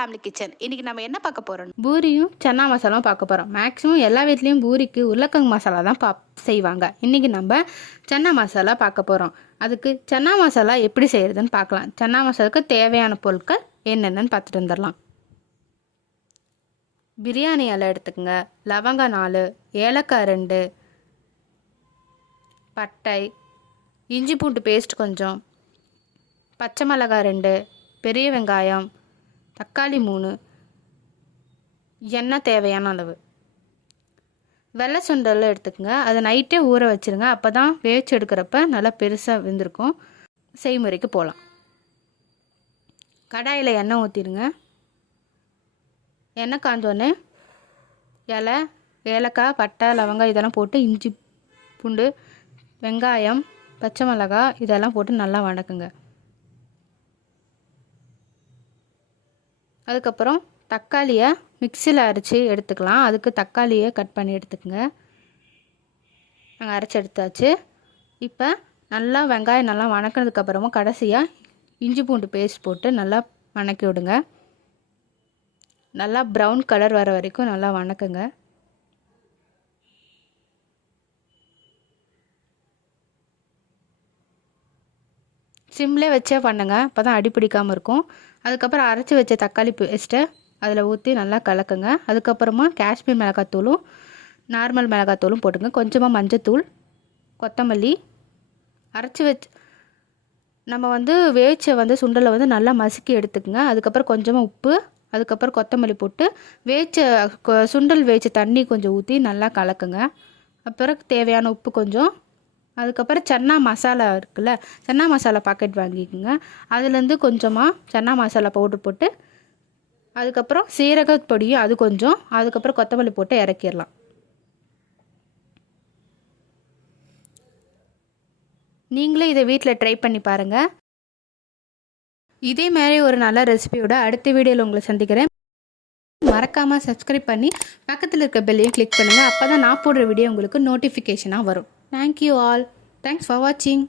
Family kitchen. இன்றைக்கி நம்ம என்ன பார்க்க போகிறோம்? பூரியும் சன்னா மசாலாவும் பார்க்க போகிறோம். மேக்ஸிமம் எல்லா வீட்லேயும் பூரிக்கு உருளைக்கிழங்கு மசாலா தான் செய்வாங்க. இன்றைக்கி நம்ம சன்னா மசாலா பார்க்க போகிறோம். அதுக்கு சன்னா மசாலா எப்படி செய்கிறதுன்னு பார்க்கலாம். சன்னா மசாலாவுக்கு தேவையான பொருட்கள் என்னென்னு பார்த்துட்டு வந்துடலாம். பிரியாணி இலை எடுத்துக்கோங்க, லவங்கம் 4, ஏலக்காய் 2, பட்டை, இஞ்சி பூண்டு பேஸ்ட் கொஞ்சம், பச்சை மிளகாய் 2, பெரிய வெங்காயம், தக்காளி 3, எண்ணெய் தேவையான அளவு. வெள்ளை சுண்டல் எடுத்துக்கோங்க, அதை நைட்டே ஊற வச்சுருங்க. அப்போ தான் வேச்சு எடுக்கிறப்ப நல்லா பெருசாக வெந்திருக்கும். செய்முறைக்கு போகலாம். கடாயில் எண்ணெய் ஊற்றிடுங்க. எண்ணெய் காஞ்சோடனே இலை, ஏலக்காய், பட்டை, லவங்கம் இதெல்லாம் போட்டு இஞ்சி பூண்டு, வெங்காயம், பச்சை மிளகாய் இதெல்லாம் போட்டு நல்லா வதக்குங்க. அதுக்கப்புறம் தக்காளியை மிக்சியில் அரைச்சி எடுத்துக்கலாம். அதுக்கு தக்காளியை கட் பண்ணி எடுத்துக்கோங்க. நாங்கள் அரைச்சி எடுத்தாச்சு. இப்போ நல்லா வெங்காயம் நல்லா வதக்கினதுக்கப்புறமா கடைசியாக இஞ்சி பூண்டு பேஸ்ட் போட்டு நல்லா வதக்கி விடுங்க. நல்லா ப்ரௌன் கலர் வர வரைக்கும் நல்லா வதக்குங்க. சிம்லே வச்சே பண்ணுங்க, அப்போ தான் அடி பிடிக்காமல் இருக்கும். அதுக்கப்புறம் அரைச்சி வச்ச தக்காளி பேஸ்ட்டை அதில் ஊற்றி நல்லா கலக்குங்க. அதுக்கப்புறமா காஷ்மீர் மிளகாத்தூளும் நார்மல் மிளகாத்தூளும் போட்டுங்க. கொஞ்சமாக மஞ்சத்தூள், கொத்தமல்லி, அரைச்சி நம்ம வேச்ச சுண்டலை நல்லா மசுக்கி எடுத்துக்கோங்க. அதுக்கப்புறம் கொஞ்சமாக உப்பு, அதுக்கப்புறம் கொத்தமல்லி போட்டு சுண்டல் வேச்ச தண்ணி கொஞ்சம் ஊற்றி நல்லா கலக்குங்க. அப்புறம் தேவையான உப்பு கொஞ்சம், அதுக்கப்புறம் சன்னா மசாலா இருக்குல்ல, சன்னா மசாலா பாக்கெட் வாங்கிக்கோங்க. அதுலேருந்து கொஞ்சமாக சன்னா மசாலா பவுடர் போட்டு, அதுக்கப்புறம் சீரக பொடியும் அது கொஞ்சம், அதுக்கப்புறம் கொத்தமல்லி போட்டு இறக்கிடலாம். நீங்களே இதை வீட்டில் ட்ரை பண்ணி பாருங்கள். இதே மாதிரி ஒரு நல்ல ரெசிபியோட அடுத்த வீடியோவில் உங்களை சந்திக்கிறேன். மறக்காமல் சப்ஸ்கிரைப் பண்ணி பக்கத்தில் இருக்க பெல்லையும் கிளிக் பண்ணுங்கள். அப்போ தான் நான் போடுற வீடியோ உங்களுக்கு நோட்டிஃபிகேஷனாக வரும். Thank you all. தேங்க்ஸ் ஃபார் வாட்சிங்.